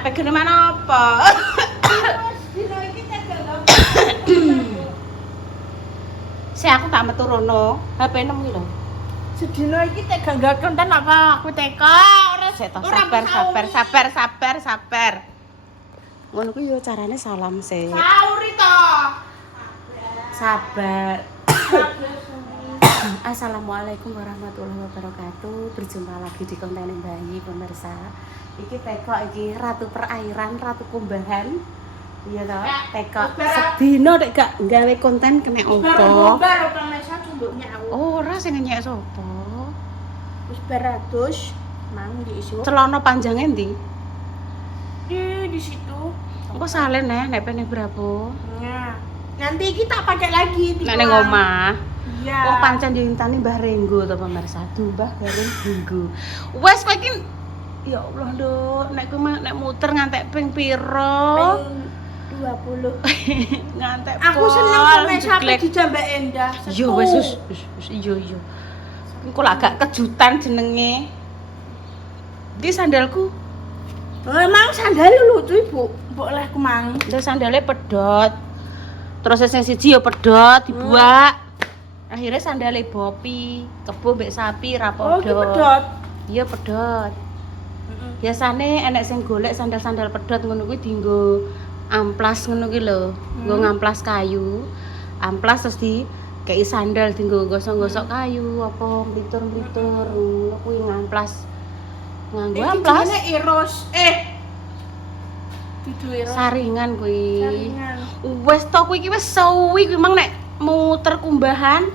Apa kene mana apa? Dino iki tegal. Aku tak metu rono. HP nemu iki lho. Sedino iki tegal konten apa aku teka ora Sabar. Ngono ku yo carane salam sih. Sauri to. Sabar. Assalamualaikum warahmatullahi wabarakatuh. Berjumpa lagi di konten Bayi pemirsa. Iki teko iki ratu perairan, ratu kumbahan. Iya toh, teko sedino nek gak gawe konten kena opo. Baru pemirsa cunduknya aku. Oh, ora sing nyek sapa? Wis beratus mang di isu. Celana panjangnya ndi? Di situ. Engko salen nek pengen berapa? Nah, nanti kita pakai lagi di Nek ning omah. Iya. Oh, pancen diintani Mbah Renggo to pemirsa. Mbah Renggo. Wes kowe iki ya Allah, Nduk, nek muter ngantek ping piro? Ping 20. Ngantek Aku seneng pemirsa di Jambak Endah. Yo wes yo. Engko lak gak kejutan jenenge. Iki sandalku. Emang sandal lucu Ibu. Mbok oleh ku mang. Lha sandale pedhot. Terus sing siji ya pedhot dibuak. Akhirnya sandale bopi, kebo mbek sapi ra Oh, iki pedhot. pedhot. Iya pedhot. Biasane enek sing golek sandal-sandal pedhot ngono kuwi dienggo amplas ngono kuwi lho. Nggo ngamplas kayu. Amplas terus kei sandal dienggo gosok-gosok kayu apa mlitur-mlitur ngono kuwi ngamplas. Nganggo amplas. Iki Eros. Dudu Eros. Saringan kuwi. Saringan. Wes to kuwi iki wis suwi kuwi mang nek muter kumbahan.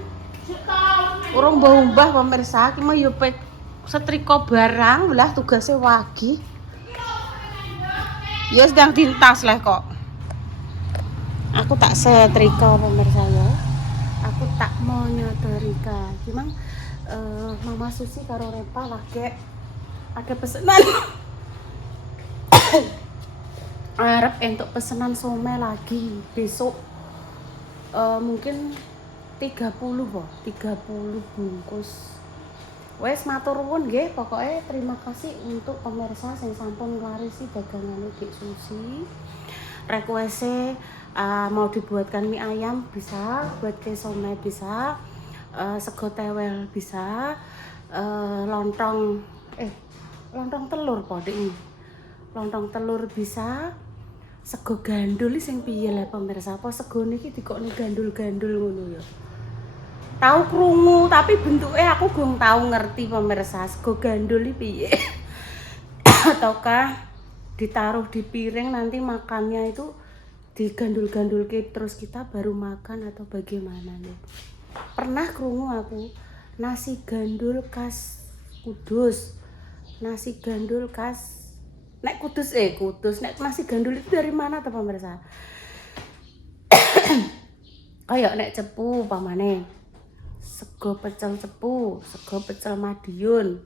Setahun. Urung mbah pemirsa, iki mah yo setrika barang lah tugasnya wagi. Ya sedang dintas lah kok. Aku tak setrika pemirsa ya. Aku tak mau nyotorika. Gimana Mama Susi karo Repa lagi ada pesanan. Arep entuk pesanan somai lagi besok. Mungkin 30 bungkus. Wes matur nuwun nggih, pokoknya terima kasih untuk pemirsa sing sampun nglarisi dagangane Dik Susi. Request mau dibuatkan mie ayam bisa, buat ke somai bisa, sego tewel bisa, lontong telur po Dik. Lontong telur bisa. Sego gandul sing piye le pemirsa? Apa segone iki dikokne gandul-gandul ngono ya? Tahu krungu tapi bentuknya aku belum tahu ngerti pemirsa. Sego gandul iki piye? Ataukah ditaruh di piring nanti makannya itu digandul-gandulke terus kita baru makan atau bagaimana nih? Pernah krungu aku nasi gandul khas Kudus. Nasi gandul khas nek Kudus nek nasi gandul itu dari mana tuh pemirsa? Kayak nek cepu pamane. Sego pecel cepu, sego pecel Madiun.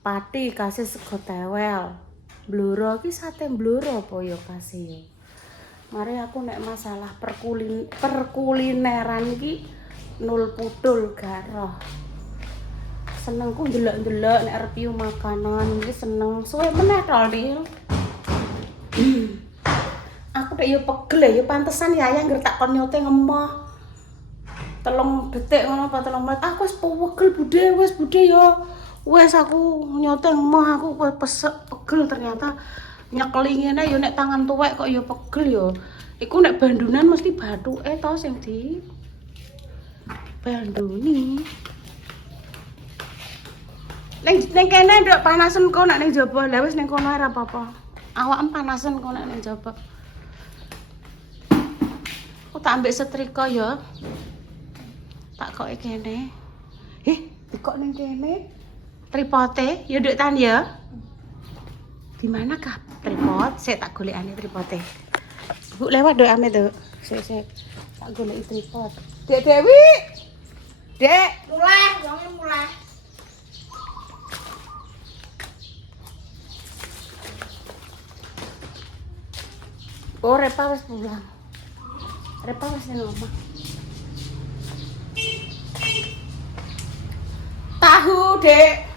Pati kasih sego tewel. Bluro iki sate bluro apa ya kasih. Mari aku nek masalah perkulineran iki nul putul garoh. Senengku ndelok-ndelok nek review makanan iki seneng suwe meneh to, Lil. Aku nek yo pegel ya pantesan ya ayah ngger tak kon nyote ngemoh. 3 detik ngono apa 3 menit. Aku wis pegel bude yo. Wes aku nyote ngemoh aku pesek pegel ternyata nyekeli ngene yo nek tangan tuwek kok yo pegel yo. Iku nek bandunan mesti bathuke to sing di banduni. Ning kene nduk panasen kok nek ning jaba. Lah wis ning kono ora apa-apa. Awakmu panasen kok nek ning jaba. Aku tak ambek setrika ya. Tak koke kene. Dikok ning kene. Tripote ya nduk tan ya. Di mana kah tripod? Sik tak golekane tripote. Bu lewat nduk ame nduk. Sik. Tak goleki tripod. Dek Dewi. Dek, Mulai. oh Repa wis pulang. Repa wis nang omah. Tahu, Dek.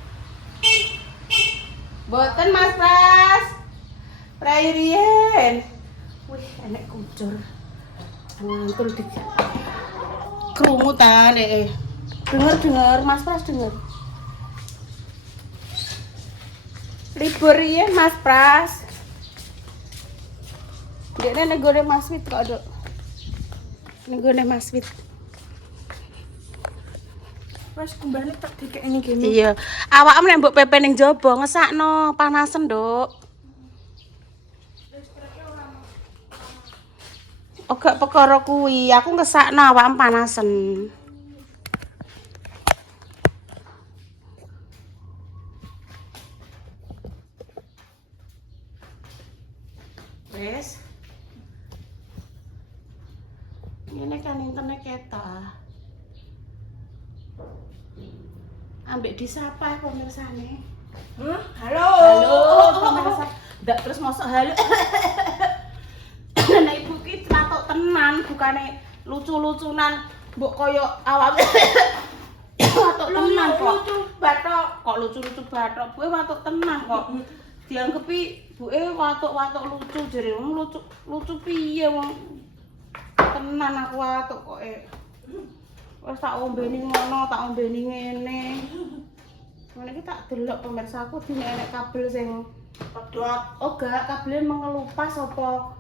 Boten Mas Pras. Prairien. Wih, enek kucur. Mantul dik. Krungu ta nek. Dengar Mas Pras denger. Libur ya Mas Pras. Dekne nenggone Mas Wit kok, Dok. Nenggone Mas Wit. Wes kembali tak dikekne gini. Iya. Awakmu nek mbok pepe ning jaba ngesakno panasen, Dok. Oga perkara kuwi, aku ngesakno awakmu panasen. Wes. Ini kan internet ketok. Ambek disapa pemirsane. Halo. Halo pemirsa. Ndak terus mosok halo. Nek ibu ki catok tenan, bukane lucu-lucunan mbok koyo awak. Watuk tenan kok. Lucu batok. Kok lucu-lucu bathok, buke watuk tenan kok. Dianggepi buke watuk-watuk lucu jere wong lucu piye wong. Tenan aku watuk kok. Wes tak ombeni ngono, tak ombeni ngene. Ngene iki tak delok pemirsa aku dine enek kabel sing pedhot. Oh gak, kabelnya mengelupas apa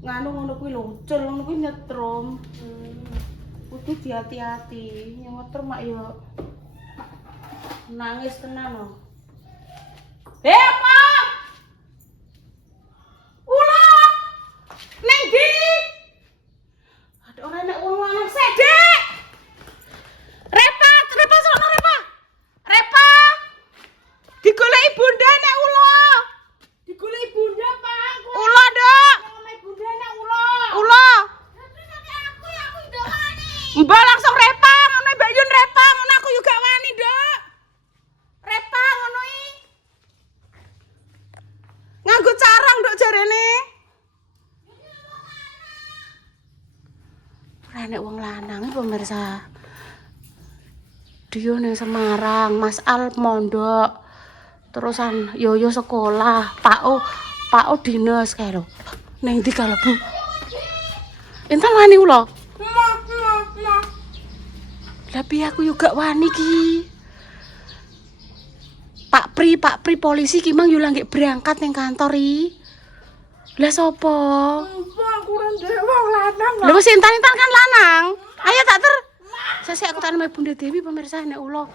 nganu ngono kuwi lucul, ngono kuwi nyetrum. Kudu diati-ati, nyetrum mak yo. Nangis tenan lho. Apa? Ula! Ning ndi? Ada ora enek wong lanang sedek. Repa sono Repa. Repa. Digoleki bunda nek ula. Digoleki bunda, Pak. Ula, Dok. Ngomong bunda nek ula. Ula. Terus nanti aku ya aku ndokane. Mbak langsung Repa, ngono Mbak Yun Repa, ngono aku juga wani, Dok. Repa ngono iki. Nganggo carang, Dok jarene. Ora enek wong lanang iki pemirsa. Dio ning Semarang, Mas Al mondok. Terusan Yoyo sekolah, Pak O dinas kae lho. Ning ndi kalebu? Entar wani ulo. Lah piye aku yo gak wani ki. Pak Pri polisi ki mang yo lagi berangkat ning kantor iki. Lah sapa? Aku ora ndek wong lanang. Lha wis Intan kan lanang. Ayo tak ter. Sesek aku tak nemu Bunda Dewi pemirsa nek ulo.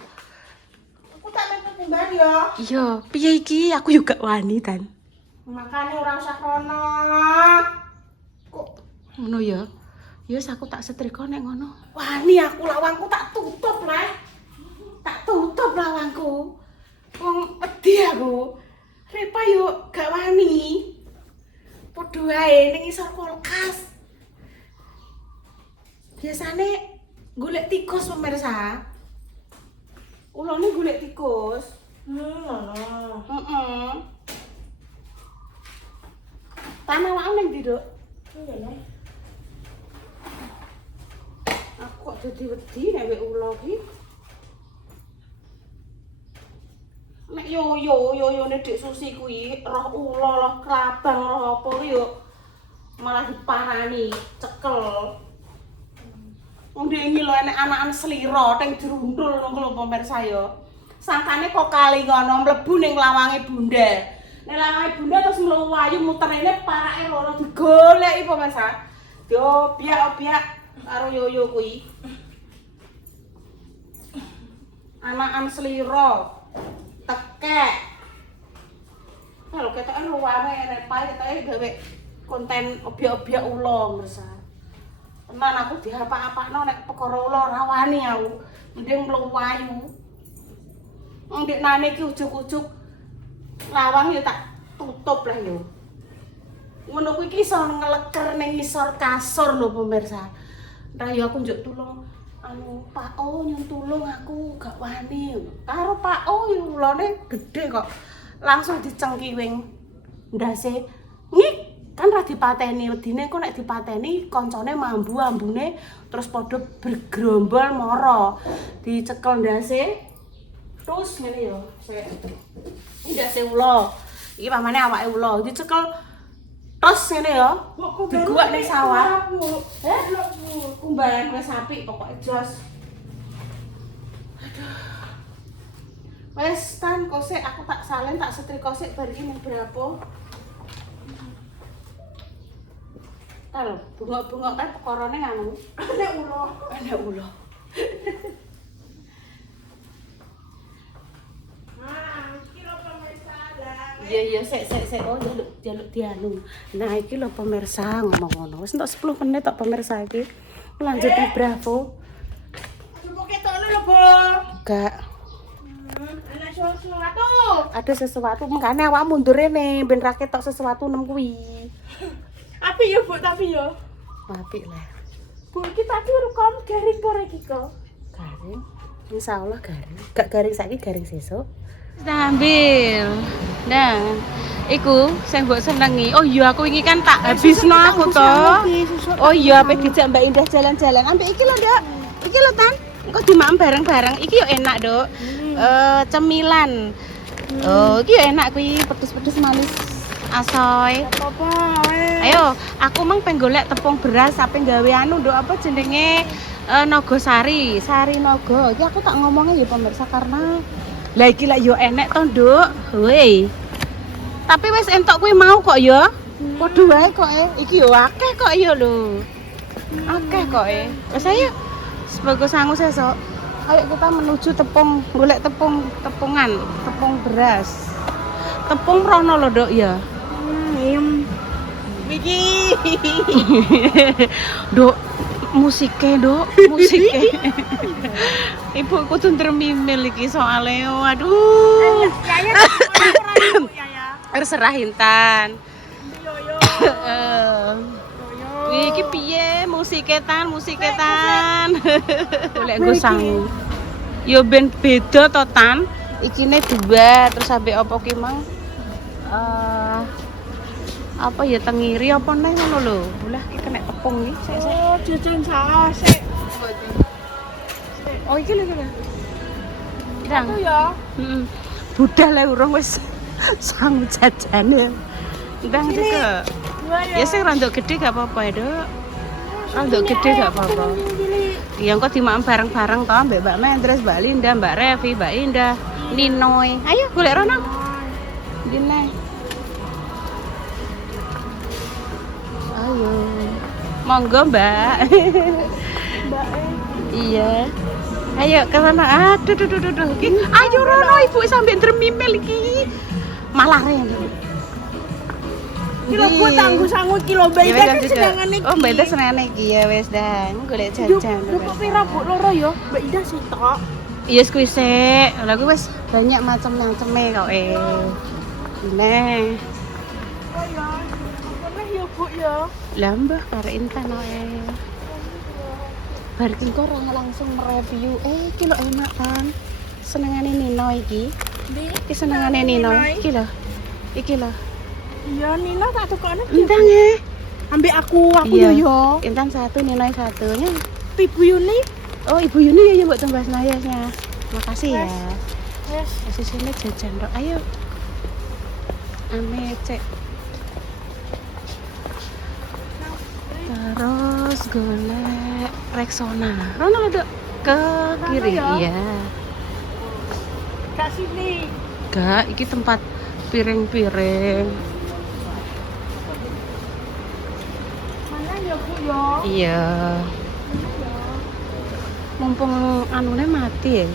Aku tak metu kembali ya. Iya, piye iki aku yo gak wani tan. Makane ora usah krono. Kok Ngono ya. Ya wis aku tak setrika nek ngono. Wani aku lawangku tak tutup lah. Tak tutup lawangku. Wong wedi aku. Repa yo gak wani. Padha wae ning isor kulkas. Biasane golek tikus pemirsa. Ulone golek tikus. ngono. Heeh. Tanah awakmu ning ndi, Dok? Ngene. Aku kok dadi wedi nek wek ula iki. Nek yoyone Dik Susi kuwi roh ula, roh klabang, roh apa kuwi yo malah diparani, cekel. Wong dhek iki lho enek anakan slira teng drundul ngono lho pemirsa yo. Sangkane kok kali ngono mlebu ning lawange Bunda. Nek lawange Bunda terus mlayu muter rene parake rono digoleki pemirsa. Diobiak-obiak karo yoyo kuwi. Anakan slira. Tekek. Lho ketoke luwane repae ketoke gawe konten obiak-obiak ula pemirsa. Tenan aku diapa-apakno nek perkara ula ora wani aku. Mending mluwayu. Wong ndeknane iki ujug-ujug lawang ya tak tutup lah yo. Ngono kuwi iki iso ngeleker ning ngisor kasur lho pemirsa. Entah ya aku njuk tulung Pak O nyun tulung aku gak wani. Karo Pak O yo ulane gede kok. Langsung dicengkiwing ndase. Ngik kan ra dipateni wedine kok nek dipateni kancane mambu ambune terus padha bergerombol mara dicekel ndase terus ngene yo sik ndase ula iki pamane awake ula dicekel Terus ngene ya. Bu, Diguak ning sawah. Bu. Heh? Bu. Kumbaran kue sapi pokoknya jos. Wes tan kosek aku tak salin tak setrika sik bar iki berapa? Kalau bungok-bungok kan pekorone nganu. Nek ulo. Ada ulo. Nah, iki lho pemirsa lah. Iya sik oh jaluk dianu. Nah iki lho pemirsa ngomong ngono. Wis entuk 10 menit tok pemirsa iki. Lanjut di Bravo. Coba ketokno lho, Bu. Gak Ana sesuatu. ada sesuatu makanya awak mundur rene ben ra ketok sesuatu nem kuwi. Api ya, Bu, tapi ya. Apik lah. Bu, iki tadi rekam garing kok iki kok. Garing. Insyaallah garing. Gak garing saiki garing sesuk. Kita ambil. Nah, iku sing mbok senengi. Oh iya aku wingi kan tak habisno aku to. Oh iya ape dijak Mbak Indah jalan-jalan. Ambek iki lho, Dok. Iki lho, Tan. Engko dimakan bareng-bareng. Iki yo enak, Dok. Cemilan. Oh, iki yo enak kuwi, pedes-pedes manis asoy. Apa-apa. Ayo, aku mang pengen golek tepung beras ape gawe anu nduk apa jenenge Nogosari, Sari Nogo. Iki aku tak ngomongnya ya pemirsa karena lah iki lak yo enek to, Nduk. Woi. Tapi wis entuk kuwi mau kok ya. Padha wae kok iki yo akeh kok ya lho. Akeh kok Wis ayo. Sebagai sangu sesuk. Ayo kita menuju tepung, golek tepungan, tepung beras. Tepung rono lho, Nduk ya. Iki. Dok, musike. Ibuku tuh termimil iki soalnya, waduh. Yaya. Yaya. Terserah Intan. Yo yo. Wih, iki piye musike Tan? Golek nggo sangu. Yo ben beda to Tan. Ikine dua terus sampe apa ki mang? Apa ya tengiri apa neh ngono lho. Ulah iki kena tepung iki. Sik. Oh, jajan salah sik. Oh iki lho. Irang. Itu ya. Heeh. Budal le urung wis sangu jajane. Ndang juga. Ya sing randuk gede gak apa-apa ya, Dok. Randuk gede gak apa-apa. Iya kok dimakan bareng-bareng to Mbak Mendres, Mbak Linda, Mbak Revi, Mbak Indah, Ninoy. Ayo golek rono. Dine. Ayo. Monggo, Mbak. Mbak Iya. Ayo ke sana. Aduh. Iki ayo rono Ibu sampe termimel iki. Malah rene. kilo buat tangguh sangu kilo bayi kan senengan iki. Oh, Mbak Ida senengan iki ya wis dah. Golek jajan. Kok pira Bu loro ya? Mbak Ida sitok. Iya kuwi sik. Lah kuwi wis banyak macam-macame kok Nah. Oh ya. Apa neh ya Bu ya? Lah mbah karo Intan bar iki kok langsung mereview. Iki lho enak kan. Senengane Nino iki. Iki senengane Nino. Iki lho. Iya, Nina tak tukokne. Intan ya. Ambek aku Iya. yo. Intan satu, Nino satunya. Ibu Yuni. Oh, Ibu Yuni ya Mbak Tumbas Nayasnya. Makasih ya. Yes. Di sini jajan dok. Ayo. Ame cek. Terus golek Rexona. Rono dok ke kiri. ya? Iya. Kak sini. Gak, iki tempat piring-piring. Mana ya Bu ya? Iya. Mumpung anune mati ya.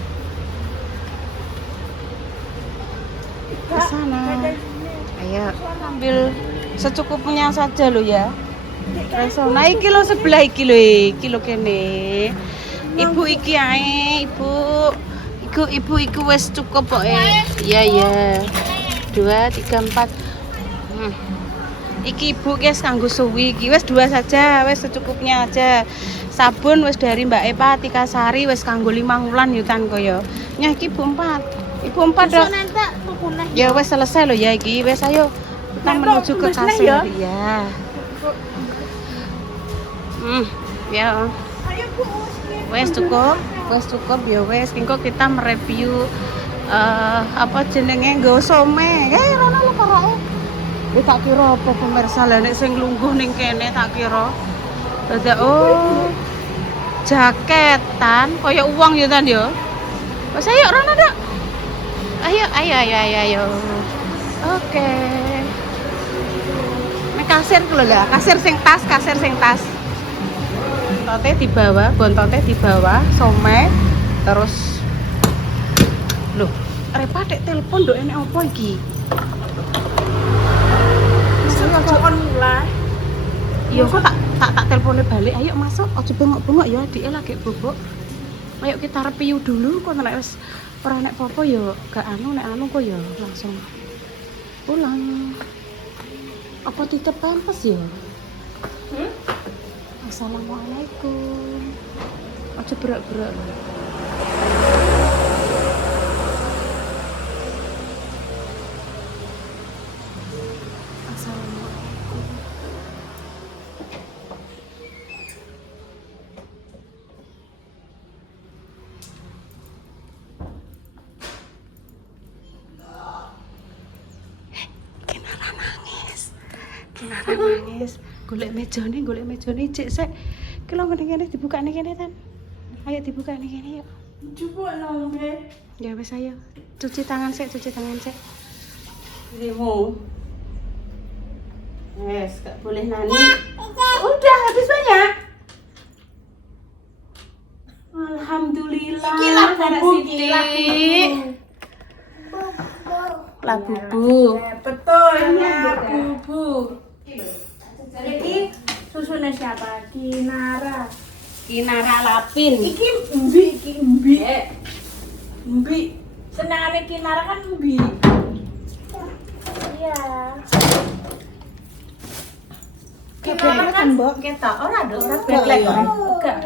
Ke sana. Ayo ambil secukupnya saja lo ya. Rexona iki lo sebelah iki lo kene. Ibu iki ae, Ibu wes cukup kok Iya. 2 3 4. Iki Ibu guys kanggo suwi iki wis 2 saja, wis secukupnya aja. Sabun wis dari Mbak Epa Tika Sari wis kanggo 5 wulan yutan koyo. Nyah iki Ibu 4. Ibu 4 dok. Ya wis selesai loh ya iki. Wis ayo kita menuju ke kasir ya. Ya. Ayo Bu. Wes cukup ya wes. Engko kita mereview apa jenenge nggo some. Rono lho karo. Tak kira apa pemirsa lah nek sing lungguh ning kene tak kira. Dadak oh. Jaketan kaya uang ya Tan ya. Wes ayo rono, Dok. Ayo. Oke. Nek kasir ku lho lah, kasir sing tas. Bontote di bawah, somai terus loh, Repa dek telepon Dok enek apa iki? Kok mulai. Iya kok tak teleponnya balik. Ayo masuk, aja bengok-bengok ya, adike lagi bobok. Ayo kita review dulu kok nek wis ora nek apa ya gak nek kok ya langsung pulang. Apa titip pampers ya? Assalamualaikum. Aja berak-berak. Assalamualaikum. Kinara nangis. Golek mejane cek sik. Ki lho ngene dibuka ning kene Tan. Ayo dibuka ning kene yuk. Coba nongbe. Ya wis ayo. Cuci tangan sik. Limu. Wes, gak boleh nani. Udah habis banyak. Alhamdulillah. Karena Siti Labubu. Betul ya, Bubu. Jadi susunya siapa? Kinara Lapin. Iki Mbi. Senengane Kinara kan Mbi. Iya. Kinara kan Mbok ketok ora ada ora beklek kok. Enggak.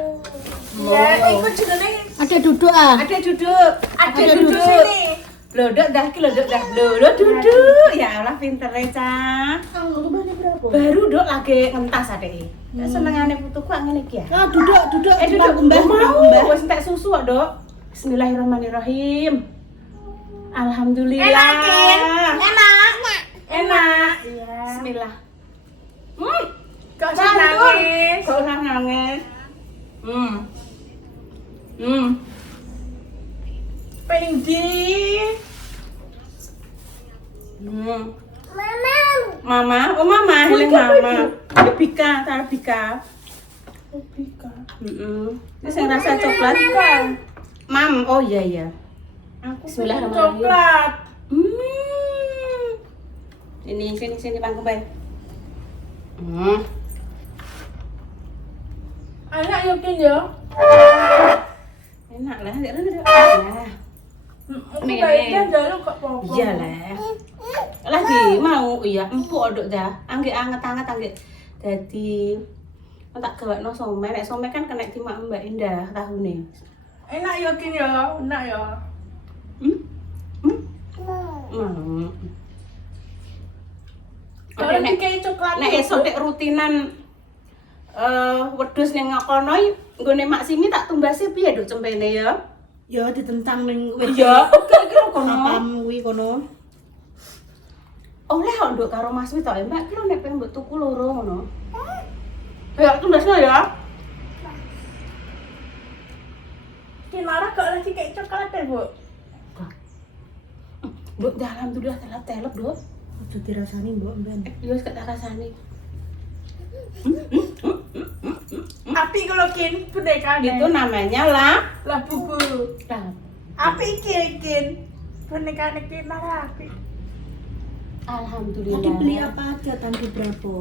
Ya, iku jenenge Ada duduk ah. ada duduk sini. Blodok dah duduk. Ya Allah pintere Cah. Anggapannya berapa? Baru Dok lagi ngentas adeke. Senengane putuku ngene iki ya. Ah, duduk. Duduk mau. Wis entek susu kok, Dok. Bismillahirrahmanirrahim. Alhamdulillah. Enak. Iya. Bismillah. Kok nangis? Kok usah nangis. Paling di. Mama, oh mama, heling mama. Bika. Ini sing rasa coklat kan. Mam, oh iya. Aku Bismillahirrahmanirrahim. coklat. Sini pangku bae. Anak yokin ya. Enak lah, ndek rene. Nah. Aku baiknya jalan kok popo. Iya lah. Lagi mau iya empuk odok dah. Anggek anget-anget anggek dadi tak gawakno somai. Nek somai kan kena timak Mbak Indah tahune. Enak yokin ya, enak ya. Kalau dikai coklat. Nek esuk nek rutinan wedhus ning kono nggone Mak Simi tak tumbasi piye Duk cempene ya? Ya ditentang ning Iya, oke kono. pam kuwi kono. Oleh kok Nduk karo Mas Wi tok, Mbak, ki lho nek pengen mbok tuku loro ngono. Ya tumbasno ya. Kinara kok lagi kayak coklat ya, Bu? Mbok dah alhamdulillah telep, Duk. Aja dirasani mbok mben. Ya wis gak tak rasani. Api kalau kin boneka Itu namanya lah bubu. Api kin boneka Kinara api. Alhamdulillah. Tadi beli apa aja tangki berapa?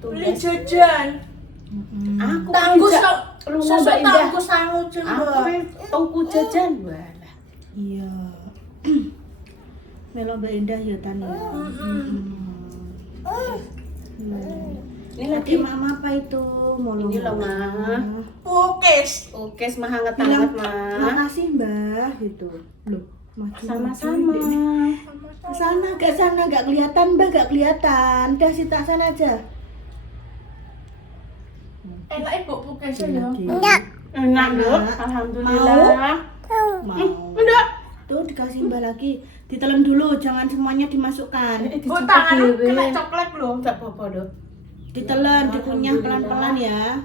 Beli jajan. Aku Tanggus lu Mbak Indah. tanggus sangu Aku coba. tuku jajan walah. Iya. Melo Mbak Indah ya tan ya. Ini Lagi lagi mama apa itu? ini loh Mah. Pukis. Oke, semangat Bilang Mah. makasih Mbah gitu. Loh, maju Sama-sama. Sana gak kelihatan Mbah, gak kelihatan. Dah sita sana aja. Enak ibu pukisnya ya. Enggak. Enak, Duk. Enak. Alhamdulillah. Mau. Enggak. Tuh dikasih mbak lagi. Ditelan dulu, jangan semuanya dimasukkan. Bu tanganmu kena coklat lho. Enggak apa-apa, Dok. Ditelan, dikunyah pelan-pelan ya.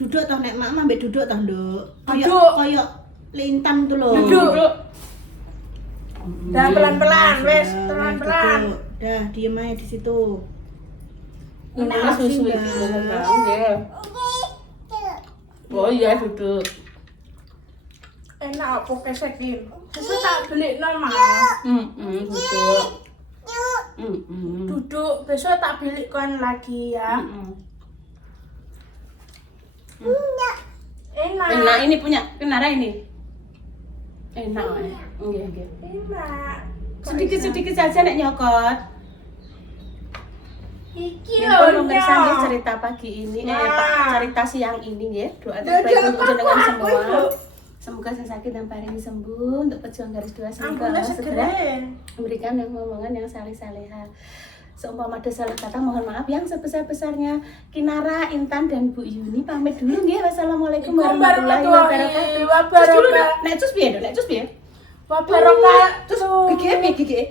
Duduk toh nek mak ambek duduk toh, Nduk. Duduk. Koyok lintan tuh loh. Duduk. Dah pelan-pelan, wes, Dah, pelan-pelan. duduk. Dah, diem aja di situ. Ini Makasih, susu Mbak. itu nggih. Oh iya duduk. Enak apa kesekin. Susu tak beli nama. Duduk. Duduk, besok tak beli kon lagi ya. Enak. Enak ini punya Kenara ini. Enak. Nggih. Enak. Sedikit-sedikit saja nek nyokot. Iki Kita lho. pemirsa nggih cerita pagi ini, cerita siang ini nggih. Doa terbaik untuk jenengan semua. Semoga yang sakit dan paling sembuh. Untuk pejuang garis 2 semoga Ampun Allah segera segera. memberikan yang ngomongan yang saleh-saleha. Seumpama ada salah kata mohon maaf yang sebesar-besarnya. Kinara, Intan dan Bu Yuni pamit dulu nggih. Wassalamualaikum warahmatullahi wabarakatuh. Cus dulu Dok. Nek cus piye, Dok? Nek cus piye? Wabarakatuh. Cus gigi piye gigi?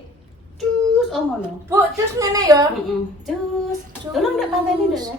Cus oh ngono. Bu, terus ngene ya. Cus. Tolong Dok pateni Dok ya.